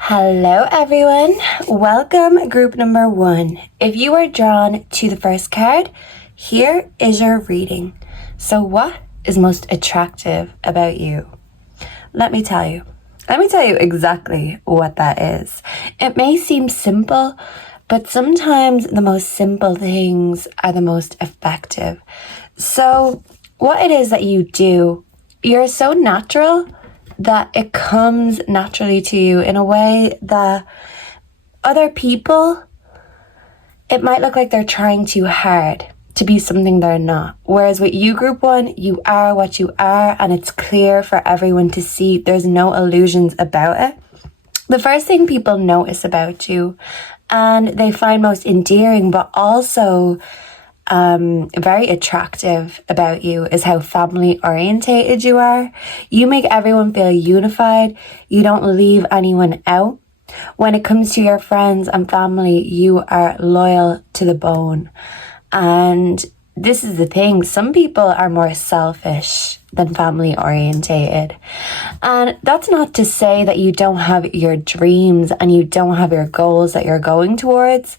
Hello everyone, welcome group number 1. If you are drawn to the first card, here is your reading. So what is most attractive about you? Let me tell you exactly what that is. It may seem simple, but sometimes the most simple things are the most effective. So what it is that you do, you're so natural that it comes naturally to you in a way that other people, it might look like they're trying too hard to be something they're not. Whereas with you, group 1, you are what you are, and it's clear for everyone to see. There's no illusions about it. The first thing people notice about you and they find most endearing, but also very attractive about you, is how family orientated you are. You make everyone feel unified. You don't leave anyone out. When it comes to your friends and family, you are loyal to the bone. And this is the thing, some people are more selfish than family orientated. And that's not to say that you don't have your dreams and you don't have your goals that you're going towards.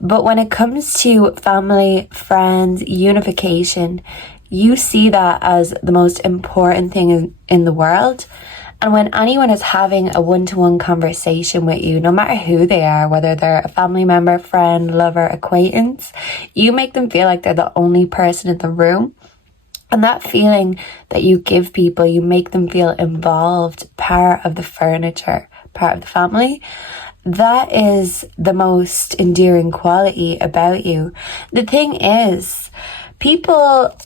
But when it comes to family, friends, unification, you see that as the most important thing in the world. And when anyone is having a one-to-one conversation with you, no matter who they are, whether they're a family member, friend, lover, acquaintance, you make them feel like they're the only person in the room. And that feeling that you give people, you make them feel involved, part of the furniture, part of the family. That is the most endearing quality about you. The thing is, people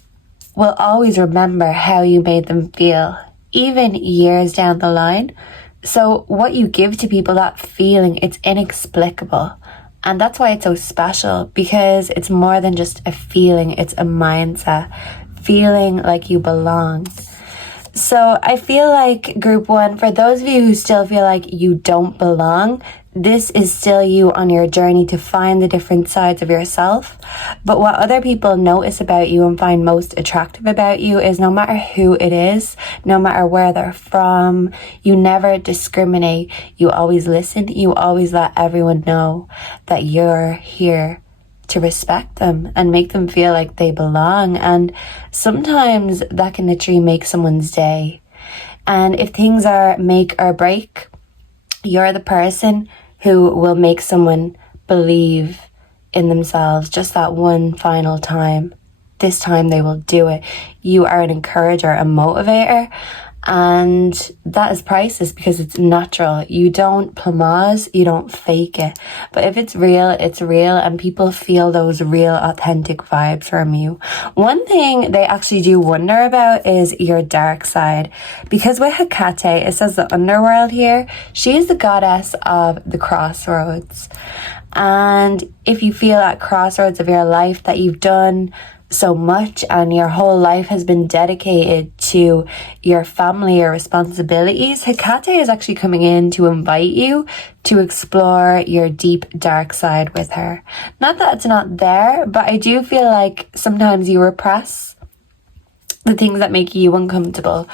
will always remember how you made them feel, even years down the line. So what you give to people, that feeling, it's inexplicable. And that's why it's so special, because it's more than just a feeling, it's a mindset, feeling like you belong. So I feel like group 1, for those of you who still feel like you don't belong, this is still you on your journey to find the different sides of yourself. But what other people notice about you and find most attractive about you is no matter who it is, no matter where they're from, you never discriminate. You always listen. You always let everyone know that you're here to respect them and make them feel like they belong. And sometimes that can literally make someone's day. And if things are make or break, you're the person who will make someone believe in themselves just that one final time. This time they will do it. You are an encourager, a motivator. And that is priceless because it's natural. You don't plumaz, you don't fake it. But if it's real, it's real, and people feel those real, authentic vibes from you. One thing they actually do wonder about is your dark side. Because with Hecate, it says the underworld here, she is the goddess of the crossroads. And if you feel at crossroads of your life that you've done so much and your whole life has been dedicated to your family or responsibilities, Hecate is actually coming in to invite you to explore your deep dark side with her. Not that it's not there, but I do feel like sometimes you repress the things that make you uncomfortable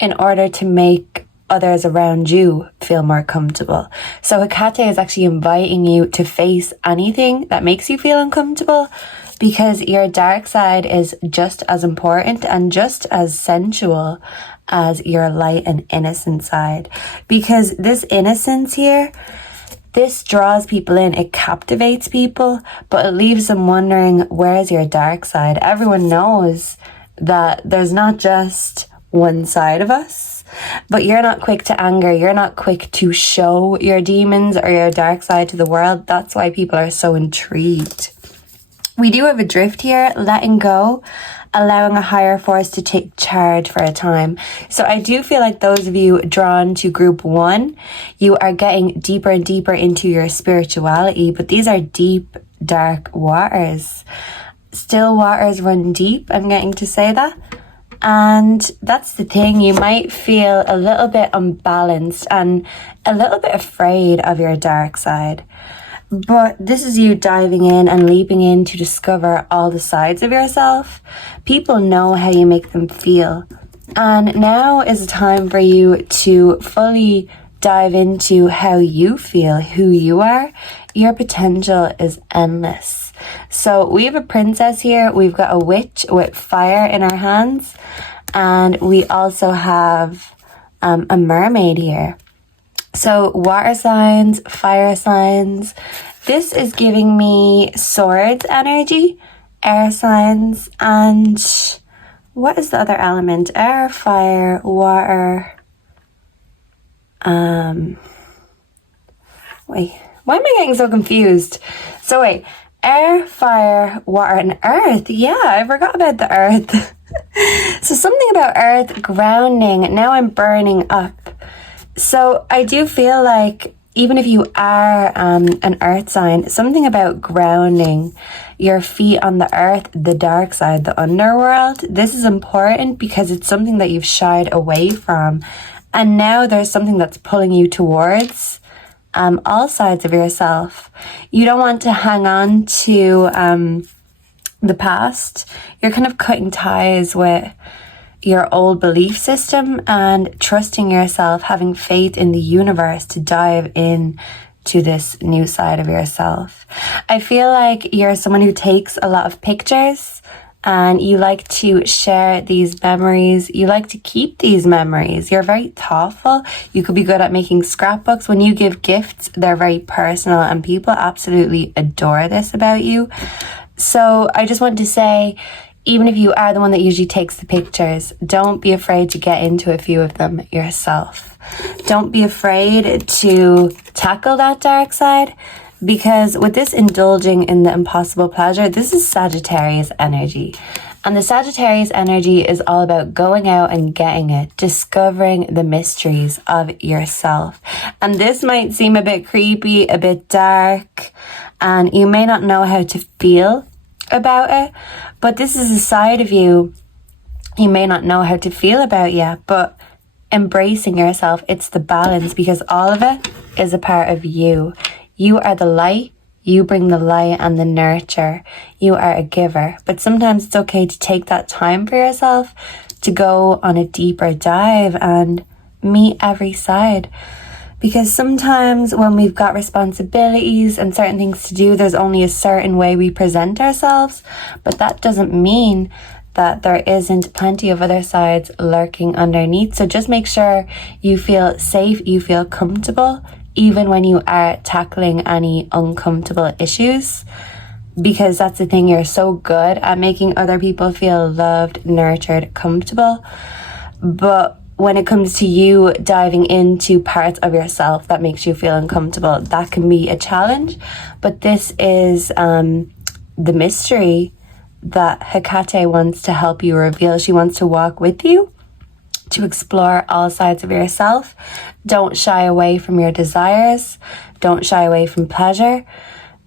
in order to make others around you feel more comfortable. So Hecate is actually inviting you to face anything that makes you feel uncomfortable, because your dark side is just as important and just as sensual as your light and innocent side. Because this innocence here, this draws people in, it captivates people, but it leaves them wondering, where's your dark side? Everyone knows that there's not just one side of us, but you're not quick to anger, you're not quick to show your demons or your dark side to the world. That's why people are so intrigued. We do have a drift here, letting go, allowing a higher force to take charge for a time. So I do feel like those of you drawn to group 1, you are getting deeper and deeper into your spirituality, but these are deep, dark waters. Still waters run deep, I'm getting to say that. And that's the thing, you might feel a little bit unbalanced and a little bit afraid of your dark side. But this is you diving in and leaping in to discover all the sides of yourself. People know how you make them feel. And now is a time for you to fully dive into how you feel, who you are, your potential is endless. So we have a princess here, we've got a witch with fire in our hands, and we also have a mermaid here. So water signs, fire signs. This is giving me swords energy, air signs, and what is the other element? Air, fire, water. Wait, why am I getting so confused? So wait, air, fire, water, and earth. Yeah, I forgot about the earth. So something about earth, grounding. Now I'm burning up. So I do feel like even if you are an earth sign, something about grounding your feet on the earth, the dark side, the underworld. This is important because it's something that you've shied away from. And now there's something that's pulling you towards all sides of yourself. You don't want to hang on to the past. You're kind of cutting ties with your old belief system and trusting yourself, having faith in the universe to dive in to this new side of yourself. I feel like you're someone who takes a lot of pictures and you like to share these memories. You like to keep these memories. You're very thoughtful. You could be good at making scrapbooks. When you give gifts, they're very personal and people absolutely adore this about you. So I just want to say, even if you are the one that usually takes the pictures, don't be afraid to get into a few of them yourself. Don't be afraid to tackle that dark side, because with this indulging in the impossible pleasure, this is Sagittarius energy. And the Sagittarius energy is all about going out and getting it, discovering the mysteries of yourself. And this might seem a bit creepy, a bit dark, and you may not know how to feel about it, but this is a side of you may not know how to feel about yet, but embracing yourself, it's the balance, because all of it is a part of you. You are the light, you bring the light and the nurture. You are a giver, but sometimes it's okay to take that time for yourself to go on a deeper dive and meet every side. Because sometimes when we've got responsibilities and certain things to do, there's only a certain way we present ourselves. But that doesn't mean that there isn't plenty of other sides lurking underneath. So just make sure you feel safe, you feel comfortable, even when you are tackling any uncomfortable issues. Because that's the thing, you're so good at making other people feel loved, nurtured, comfortable. But when it comes to you diving into parts of yourself that makes you feel uncomfortable, that can be a challenge. But this is the mystery that Hecate wants to help you reveal. She wants to walk with you to explore all sides of yourself. Don't shy away from your desires. Don't shy away from pleasure,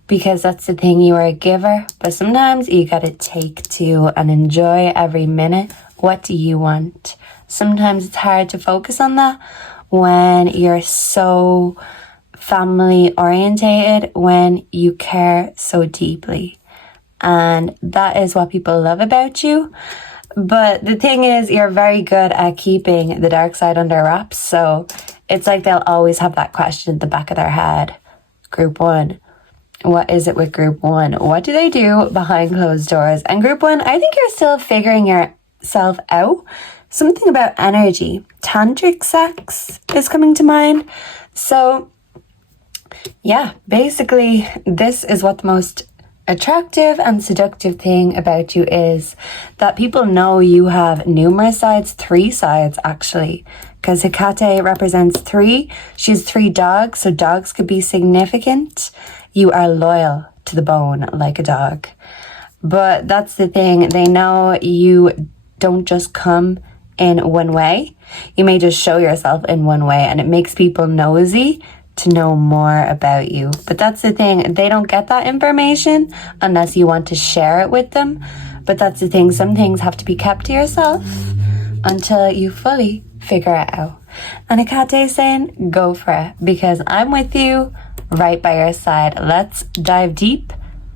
because that's the thing, you are a giver. But sometimes you gotta take to and enjoy every minute. What do you want? Sometimes it's hard to focus on that when you're so family orientated, when you care so deeply. And that is what people love about you. But the thing is, you're very good at keeping the dark side under wraps. So it's like they'll always have that question at the back of their head. Group one. What is it with group one? What do they do behind closed doors? And group one, I think you're still figuring yourself out. Something about energy. Tantric sex is coming to mind. So yeah, basically this is what the most attractive and seductive thing about you is, that people know you have numerous sides, 3 sides actually, because Hecate represents 3. She has 3 dogs, so dogs could be significant. You are loyal to the bone like a dog. But that's the thing, they know you don't just come in one way. You may just show yourself in one way, and it makes people nosy to know more about you. But that's the thing, they don't get that information unless you want to share it with them. But that's the thing, some things have to be kept to yourself until you fully figure it out. And Hecate is saying, go for it, because I'm with you, right by your side. Let's dive deep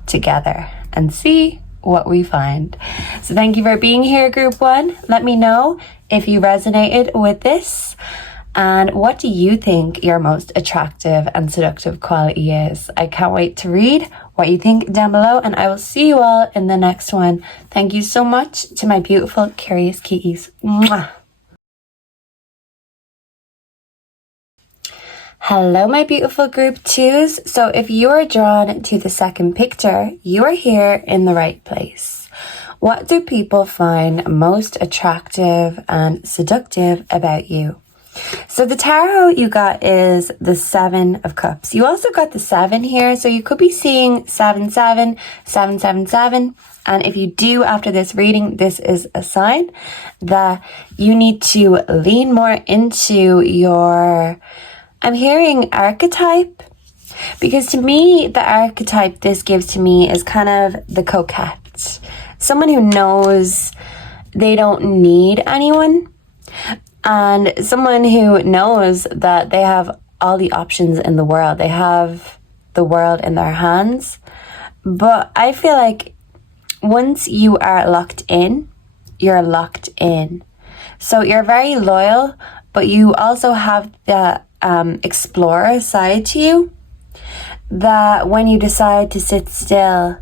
together and see what we find. So thank you for being here, group one. Let me know if you resonated with this. And what do you think your most attractive and seductive quality is? I can't wait to read what you think down below, and I will see you all in the next one. Thank you so much to my beautiful, curious kitties. Mwah. Hello, my beautiful group twos. So if you are drawn to the second picture, you are here in the right place. What do people find most attractive and seductive about you? So the tarot you got is the 7 of Cups. You also got the 7 here, so you could be seeing 7-7, 7-7-7. And if you do after this reading, this is a sign that you need to lean more into your, I'm hearing archetype, because to me, the archetype this gives to me is kind of the coquette. Someone who knows they don't need anyone, and someone who knows that they have all the options in the world. They have the world in their hands. But I feel like once you are locked in, you're locked in. So you're very loyal, but you also have the explorer side to you, that when you decide to sit still,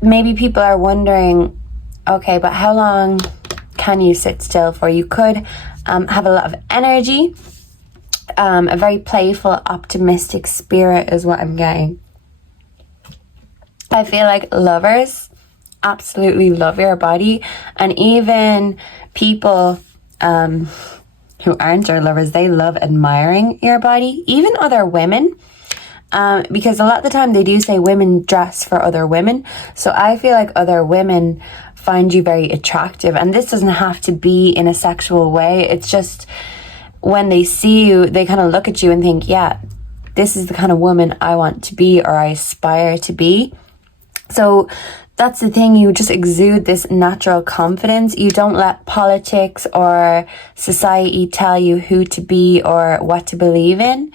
maybe people are wondering, okay, but how long can you sit still for? You could have a lot of energy, a very playful, optimistic spirit is what I'm getting. I feel like lovers absolutely love your body, and even people who aren't your lovers, they love admiring your body, even other women. Because a lot of the time they do say women dress for other women. So I feel like other women find you very attractive. And this doesn't have to be in a sexual way. It's just when they see you, they kind of look at you and think, yeah, this is the kind of woman I want to be, or I aspire to be. So that's the thing. You just exude this natural confidence. You don't let politics or society tell you who to be or what to believe in.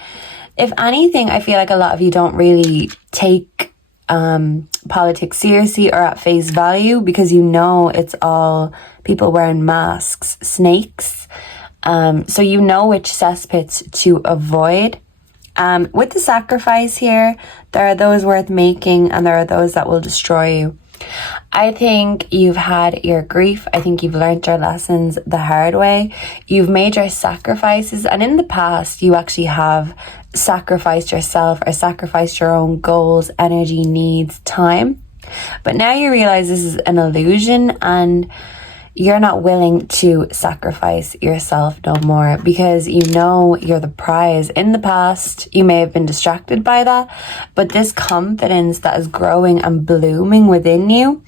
If anything, I feel like a lot of you don't really take politics seriously or at face value, because you know it's all people wearing masks, snakes. So you know which cesspits to avoid. With the sacrifice here, there are those worth making and there are those that will destroy you. I think you've had your grief. I think you've learned your lessons the hard way. You've made your sacrifices, and in the past you actually have sacrificed yourself or sacrificed your own goals, energy, needs, time. But now you realize this is an illusion, and you're not willing to sacrifice yourself no more, because you know you're the prize. In the past, you may have been distracted by that, but this confidence that is growing and blooming within you,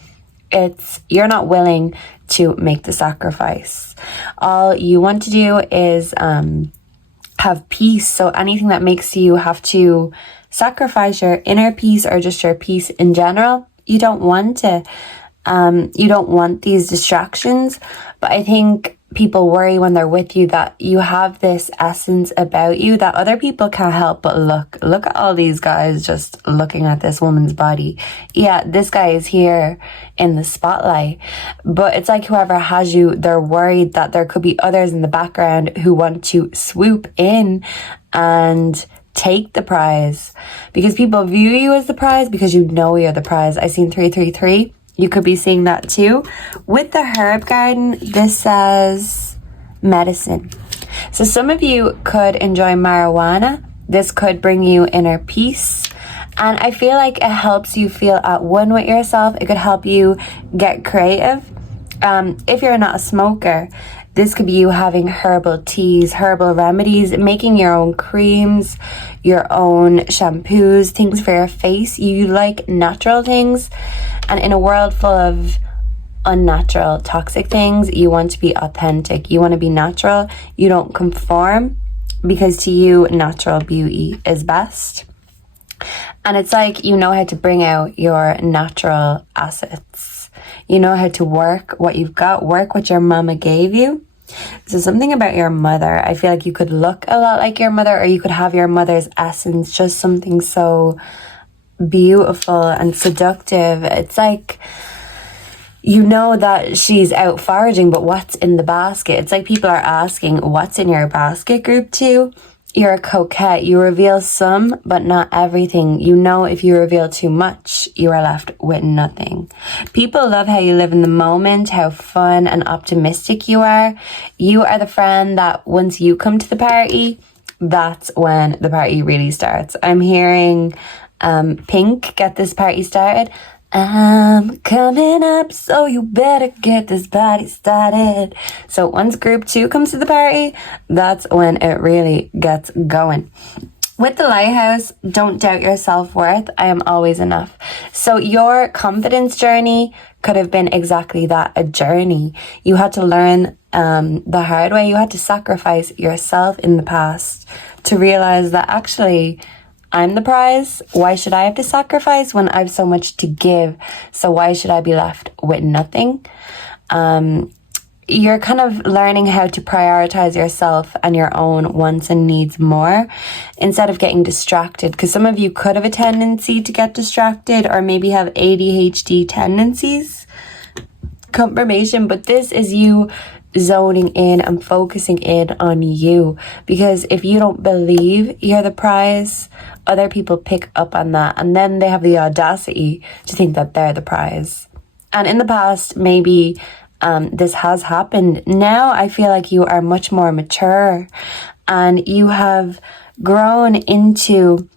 you're not willing to make the sacrifice. All you want to do is have peace. So anything that makes you have to sacrifice your inner peace or just your peace in general, you don't want to. You don't want these distractions, but I think people worry when they're with you that you have this essence about you that other people can't help but look at all these guys just looking at this woman's body. Yeah, this guy is here in the spotlight, but it's like whoever has you, they're worried that there could be others in the background who want to swoop in and take the prize, because people view you as the prize because you know you're the prize. I seen 333. You could be seeing that too. With the herb garden, this says medicine. So some of you could enjoy marijuana. This could bring you inner peace. And I feel like it helps you feel at one with yourself. It could help you get creative. If you're not a smoker, this could be you having herbal teas, herbal remedies, making your own creams, your own shampoos, things for your face. You like natural things. And in a world full of unnatural, toxic things, you want to be authentic. You want to be natural. You don't conform, because to you, natural beauty is best. And it's like you know how to bring out your natural assets. You know how to work what you've got, work what your mama gave you. So something about your mother, I feel like you could look a lot like your mother, or you could have your mother's essence, just something so beautiful and seductive. It's like you know that she's out foraging, but what's in the basket? It's like people are asking, what's in your basket, group 2? You're a coquette. You reveal some, but not everything. You know if you reveal too much, you are left with nothing. People love how you live in the moment, how fun and optimistic you are. You are the friend that once you come to the party, that's when the party really starts. I'm hearing Pink get this party started. I'm coming up, so you better get this party started. So once group 2 comes to the party, that's when it really gets going. With the lighthouse, don't doubt your self-worth. I am always enough. So your confidence journey could have been exactly that, a journey. You had to learn the hard way. You had to sacrifice yourself in the past to realize that actually I'm the prize. Why should I have to sacrifice when I have so much to give? So why should I be left with nothing? You're kind of learning how to prioritize yourself and your own wants and needs more instead of getting distracted. Because some of you could have a tendency to get distracted or maybe have ADHD tendencies. Confirmation, but this is you zoning in and focusing in on you, because if you don't believe you're the prize, other people pick up on that and then they have the audacity to think that they're the prize. And in the past, maybe this has happened. Now I feel like you are much more mature and you have grown into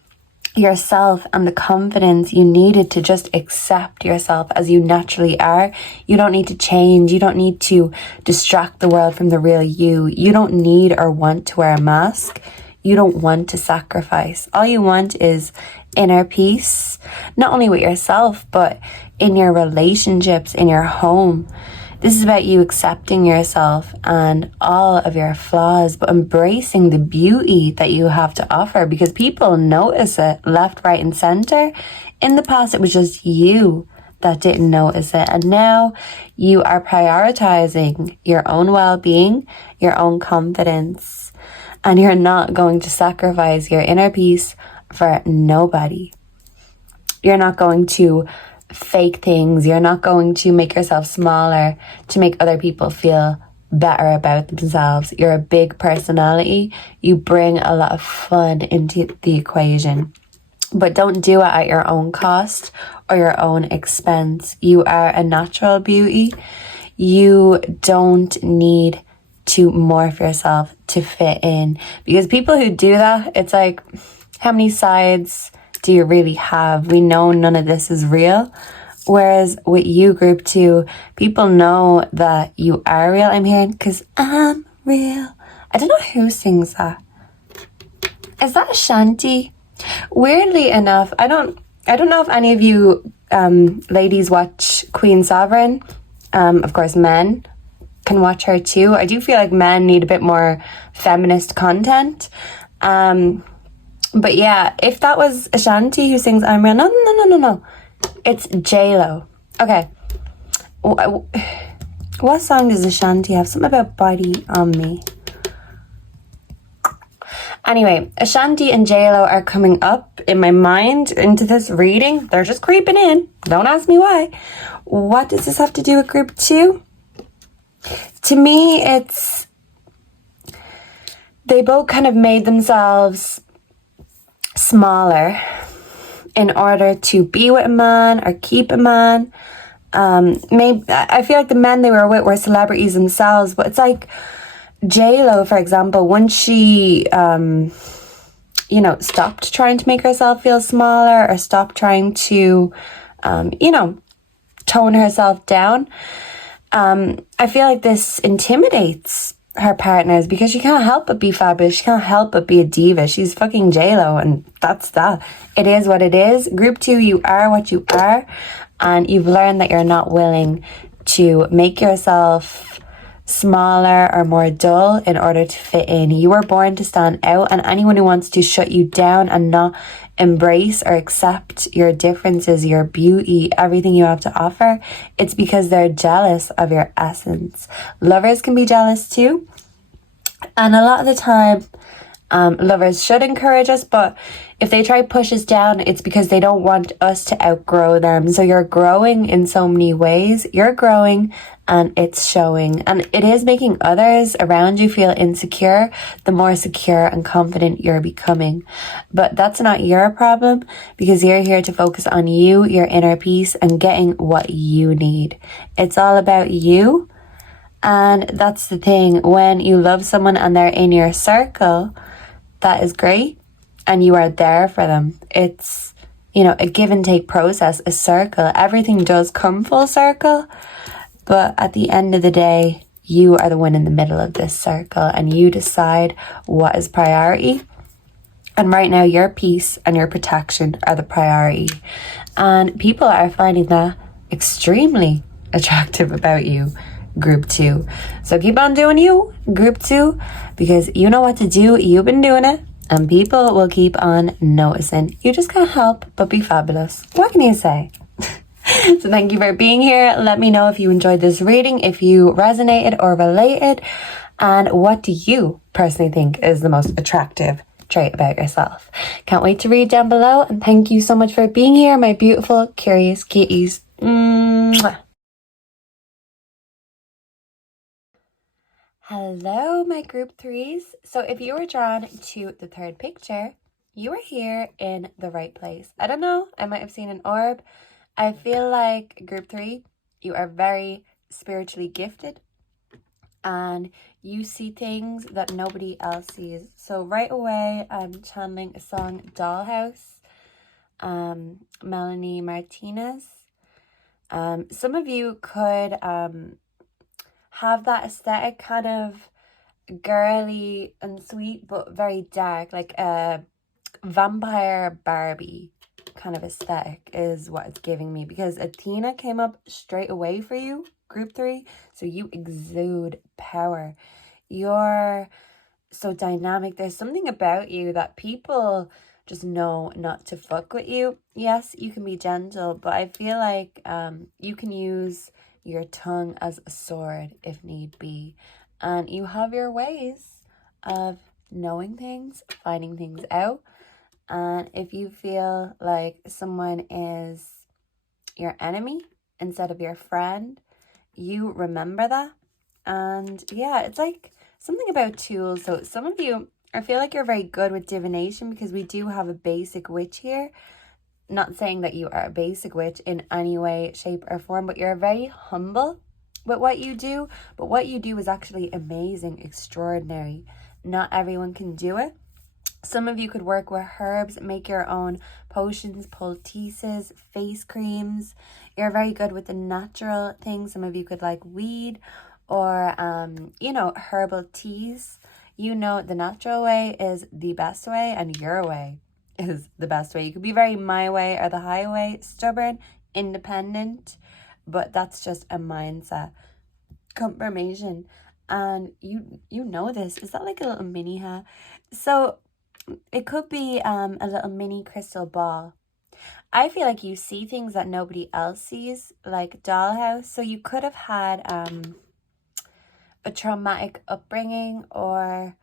yourself and the confidence you needed to just accept yourself as you naturally are. You don't need to change. You don't need to distract the world from the real you. You don't need or want to wear a mask. You don't want to sacrifice. All you want is inner peace, not only with yourself, but in your relationships, in your home. This is about you accepting yourself and all of your flaws, but embracing the beauty that you have to offer, because people notice it left, right, and center. In the past, it was just you that didn't notice it. And now you are prioritizing your own well-being, your own confidence, and you're not going to sacrifice your inner peace for nobody. You're not going to fake things. You're not going to make yourself smaller to make other people feel better about themselves. You're a big personality. You bring a lot of fun into the equation, but don't do it at your own cost or your own expense. You are a natural beauty. You don't need to morph yourself to fit in, because people who do that, it's like, how many sides do you really have? We know none of this is real. Whereas with you, group 2, people know that you are real. I'm hearing, because I'm real. I don't know who sings that. Is that Ashanti? Weirdly enough, I don't know if any of you ladies watch Queen Sovereign. Of course, men can watch her too. I do feel like men need a bit more feminist content. But yeah, if that was Ashanti who sings I'm Real, no. It's J-Lo. Okay. What song does Ashanti have? Something about Body on Me. Anyway, Ashanti and J-Lo are coming up in my mind into this reading. They're just creeping in. Don't ask me why. What does this have to do with group 2? To me, it's... they both kind of made themselves smaller in order to be with a man or keep a man. Maybe I feel like the men they were with were celebrities themselves, but it's like J-Lo, for example, once she stopped trying to make herself feel smaller or stopped trying to tone herself down, I feel like this intimidates her partners, because she can't help but be fabulous. She can't help but be a diva. She's fucking J-Lo, and that's that. It is what it is. Group 2, you are what you are, and you've learned that you're not willing to make yourself smaller or more dull in order to fit in. You were born to stand out, and anyone who wants to shut you down and not embrace or accept your differences, your beauty, everything you have to offer, it's because they're jealous of your essence. Lovers can be jealous too, and a lot of the time Lovers should encourage us, but if they try to push us down, it's because they don't want us to outgrow them. So you're growing in so many ways. You're growing and it's showing. And it is making others around you feel insecure, the more secure and confident you're becoming. But that's not your problem, because you're here to focus on you, your inner peace, and getting what you need. It's all about you. And that's the thing. When you love someone and they're in your circle, that is great, and you are there for them. It's, a give and take process, a circle. Everything does come full circle, but at the end of the day, you are the one in the middle of this circle, and you decide what is priority. And right now, your peace and your protection are the priority. And people are finding that extremely attractive about you, group 2. So keep on doing you, group 2, because you know what to do. You've been doing it, and people will keep on noticing. You just can't help but be fabulous. What can you say? So thank you for being here. Let me know if you enjoyed this reading, if you resonated or related, and what do you personally think is the most attractive trait about yourself. Can't wait to read down below, and thank you so much for being here, my beautiful, curious kitties. Mwah. Hello, my group 3s. So if you were drawn to the third picture, you were here in the right place. I don't know, I might have seen an orb. I feel like group 3, you are very spiritually gifted, and you see things that nobody else sees. So right away, I'm channeling a song, Dollhouse, Melanie Martinez. Some of you could have that aesthetic, kind of girly and sweet, but very dark, like a vampire Barbie kind of aesthetic is what it's giving me, because Athena came up straight away for you, group 3. So you exude power. You're so dynamic. There's something about you that people just know not to fuck with you. Yes, you can be gentle, but I feel like you can use your tongue as a sword if need be. And you have your ways of knowing things, finding things out. And if you feel like someone is your enemy instead of your friend, you remember that. And yeah, it's like something about tools. So some of you, I feel like you're very good with divination, because we do have a basic witch here. Not saying that you are a basic witch in any way, shape or form, but you're very humble with what you do. But what you do is actually amazing, extraordinary. Not everyone can do it. Some of you could work with herbs, make your own potions, poultices, face creams. You're very good with the natural things. Some of you could like weed or, herbal teas. The natural way is the best way, and your way is the best way. You could be very my way or the highway, stubborn, independent, but that's just a mindset. Confirmation. And you know this. Is that like a little mini hat? So it could be a little mini crystal ball. I feel like you see things that nobody else sees, like Dollhouse. So you could have had a traumatic upbringing, or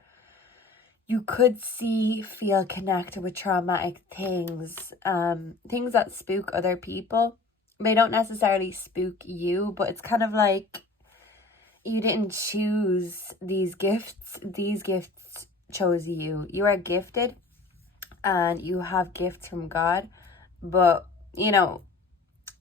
you could feel connected with traumatic things, things that spook other people. They don't necessarily spook you, but it's kind of like you didn't choose these gifts. These gifts chose you. You are gifted and you have gifts from God. But,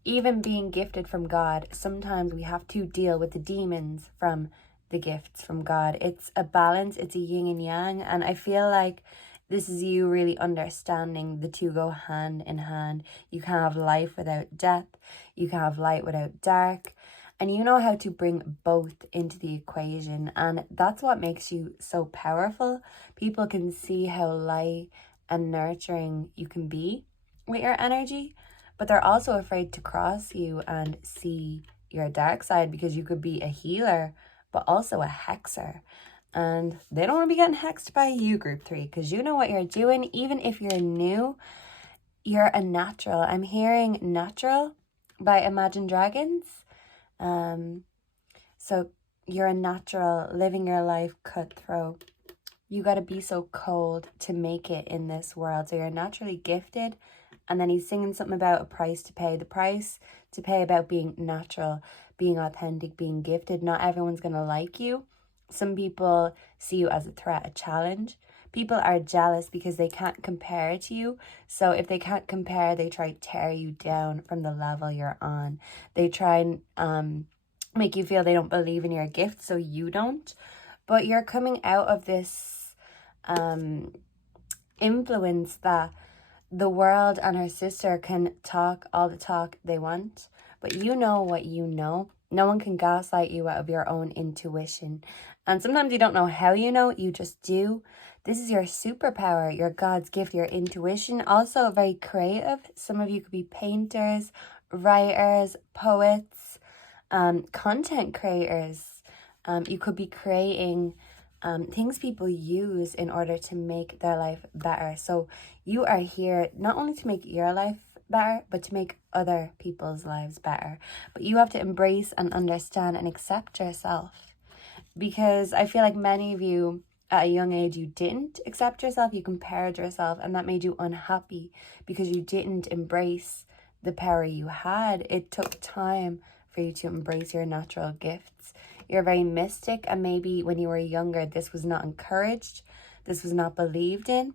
even being gifted from God, sometimes we have to deal with the demons from the gifts from God. It's a balance. It's a yin and yang. And I feel like this is you really understanding the two go hand in hand. You can have life without death. You can have light without dark. And you know how to bring both into the equation. And that's what makes you so powerful. People can see how light and nurturing you can be with your energy, but they're also afraid to cross you and see your dark side, because you could be a healer, but also a hexer. And they don't want to be getting hexed by you, group 3, because you know what you're doing. Even if you're new, you're a natural. I'm hearing Natural by Imagine Dragons. So you're a natural, living your life cutthroat. you got to be so cold to make it in this world. So you're naturally gifted. And then he's singing something about a price to pay. The price to pay about being natural, being authentic, being gifted. Not everyone's going to like you. Some people see you as a threat, a challenge. People are jealous because they can't compare to you. So if they can't compare, they try to tear you down from the level you're on. They try and make you feel they don't believe in your gift, so you don't. But you're coming out of this influence that the world and her sister can talk all the talk they want, but you know what you know. No one can gaslight you out of your own intuition. And sometimes you don't know how you know, you just do. This is your superpower, your God's gift, your intuition. Also very creative. Some of you could be painters, writers, poets, content creators. You could be creating things people use in order to make their life better. So you are here not only to make your life better, but to make other people's lives better. But you have to embrace and understand and accept yourself. Because I feel like many of you at a young age, you didn't accept yourself, you compared yourself, and that made you unhappy because you didn't embrace the power you had. It took time for you to embrace your natural gifts. You're very mystic, and maybe when you were younger, this was not encouraged, this was not believed in,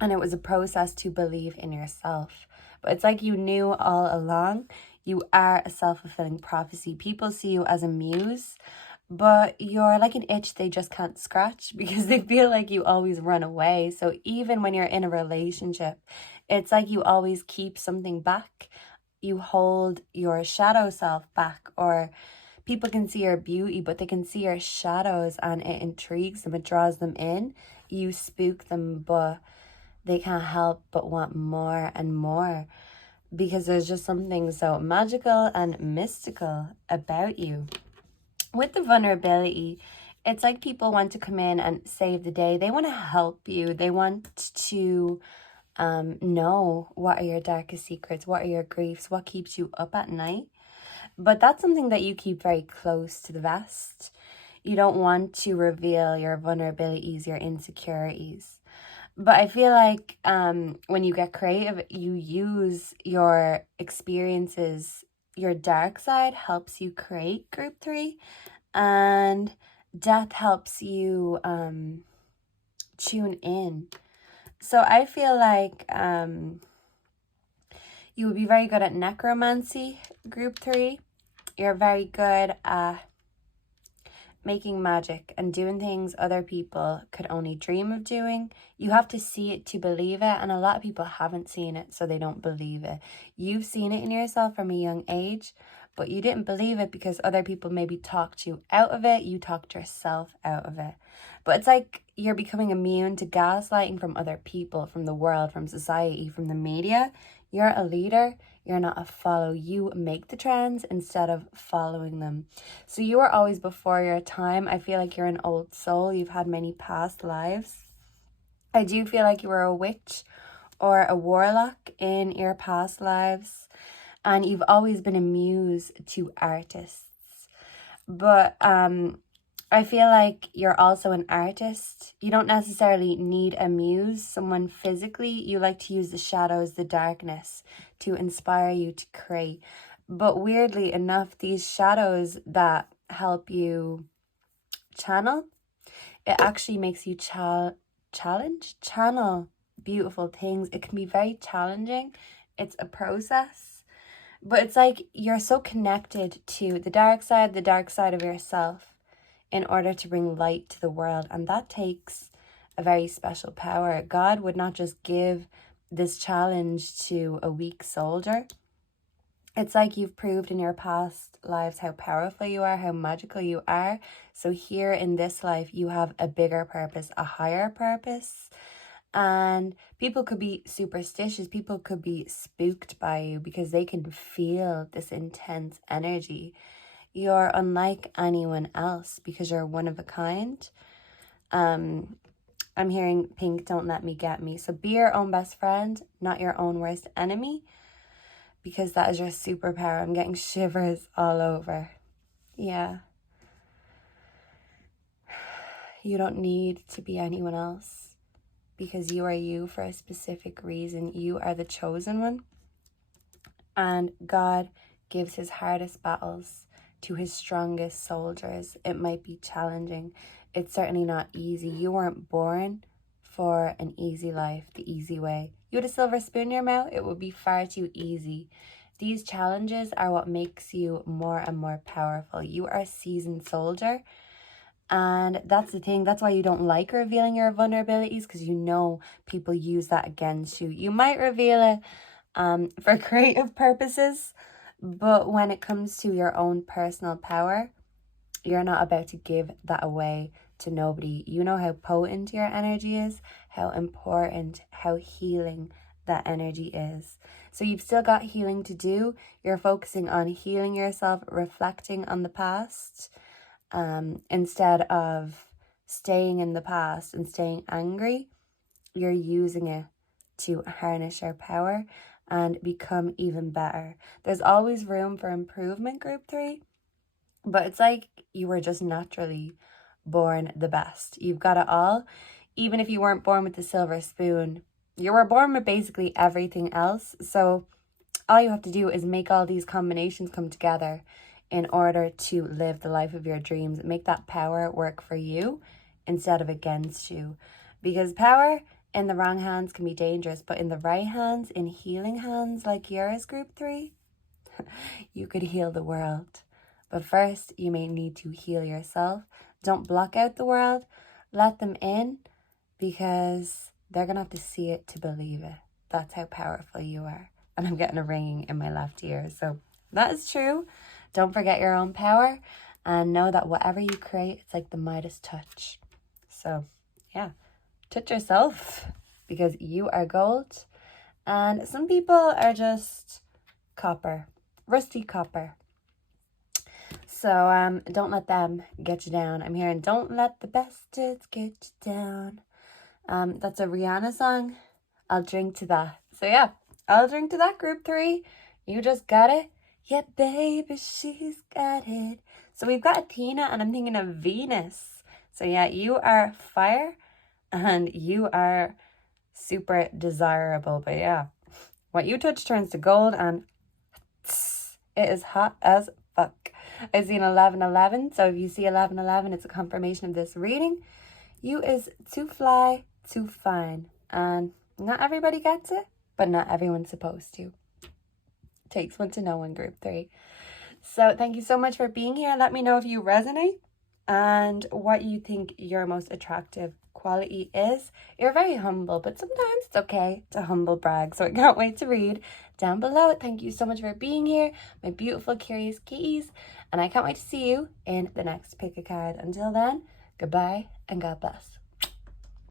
and it was a process to believe in yourself. But it's like you knew all along, you are a self-fulfilling prophecy. People see you as a muse, but you're like an itch they just can't scratch because they feel like you always run away. So even when you're in a relationship, it's like you always keep something back. You hold your shadow self back, or people can see your beauty, but they can see your shadows, and it intrigues them, it draws them in. You spook them, but they can't help but want more and more because there's just something so magical and mystical about you. With the vulnerability, it's like people want to come in and save the day. They want to help you. They want to know what are your darkest secrets, what are your griefs, what keeps you up at night. But that's something that you keep very close to the vest. You don't want to reveal your vulnerabilities, your insecurities. But I feel like when you get creative, you use your experiences. Your dark side helps you create group 3, and death helps you tune in. So I feel like you would be very good at necromancy, group 3. You're very good at making magic and doing things other people could only dream of doing. You have to see it to believe it, and a lot of people haven't seen it, so they don't believe it. You've seen it in yourself from a young age, but you didn't believe it because other people maybe talked you out of it. You talked yourself out of it. But it's like you're becoming immune to gaslighting from other people, from the world, from society, from the media. You're a leader. You're not a follow. You make the trends instead of following them. So you are always before your time. I feel like you're an old soul. You've had many past lives. I do feel like you were a witch or a warlock in your past lives. And you've always been a muse to artists. But I feel like you're also an artist. You don't necessarily need a muse, someone physically. You like to use the shadows, the darkness to inspire you to create. But weirdly enough, these shadows that help you channel, it actually makes you channel beautiful things. It can be very challenging. It's a process. But it's like you're so connected to the dark side of yourself in order to bring light to the world. And that takes a very special power. God would not just give this challenge to a weak soldier. It's like you've proved in your past lives how powerful you are, how magical you are. So here in this life, you have a bigger purpose, a higher purpose. And people could be superstitious. People could be spooked by you because they can feel this intense energy. You're unlike anyone else because you're one of a kind. I'm hearing pink, don't let me get me. So be your own best friend, not your own worst enemy, because that is your superpower. I'm getting shivers all over. Yeah. You don't need to be anyone else because you are you for a specific reason. You are the chosen one. And God gives his hardest battles to his strongest soldiers. It might be challenging. It's certainly not easy. You weren't born for an easy life, the easy way. You had a silver spoon in your mouth, it would be far too easy. These challenges are what makes you more and more powerful. You are a seasoned soldier. And that's the thing. That's why you don't like revealing your vulnerabilities, because you know people use that against you. You might reveal it for creative purposes, but when it comes to your own personal power, you're not about to give that away to nobody. You know how potent your energy is, how important, how healing that energy is. So you've still got healing to do. You're focusing on healing yourself, reflecting on the past, instead of staying in the past and staying angry. You're using it to harness your power and become even better. There's always room for improvement, group 3, but it's like you were just naturally born the best. You've got it all. Even if you weren't born with the silver spoon, you were born with basically everything else. So all you have to do is make all these combinations come together in order to live the life of your dreams. Make that power work for you instead of against you. Because power in the wrong hands can be dangerous, but in the right hands, in healing hands like yours, group 3, you could heal the world. But first, you may need to heal yourself. Don't block out the world. Let them in, because they're going to have to see it to believe it. That's how powerful you are. And I'm getting a ringing in my left ear. So that is true. Don't forget your own power, and know that whatever you create, it's like the Midas touch. So yeah, touch yourself, because you are gold. And some people are just copper, rusty copper. So don't let them get you down. I'm hearing don't let the bastards get you down. That's a Rihanna song. I'll drink to that. So yeah, I'll drink to that, group 3. You just got it. Yeah, baby, she's got it. So we've got Athena, and I'm thinking of Venus. So yeah, you are fire and you are super desirable. But yeah, what you touch turns to gold, and it is hot as fuck. I've seen 1111, so if you see 1111, it's a confirmation of this reading. You is too fly, too fine, and not everybody gets it, but not everyone's supposed to. Takes one to know one, group 3. So thank you so much for being here. Let me know if you resonate and what you think your most attractive quality is. You're very humble, but sometimes it's okay to humble brag. So I can't wait to read down below. Thank you so much for being here, my beautiful curious kitties, and I can't wait to see you in the next pick a card. Until then, goodbye and God bless.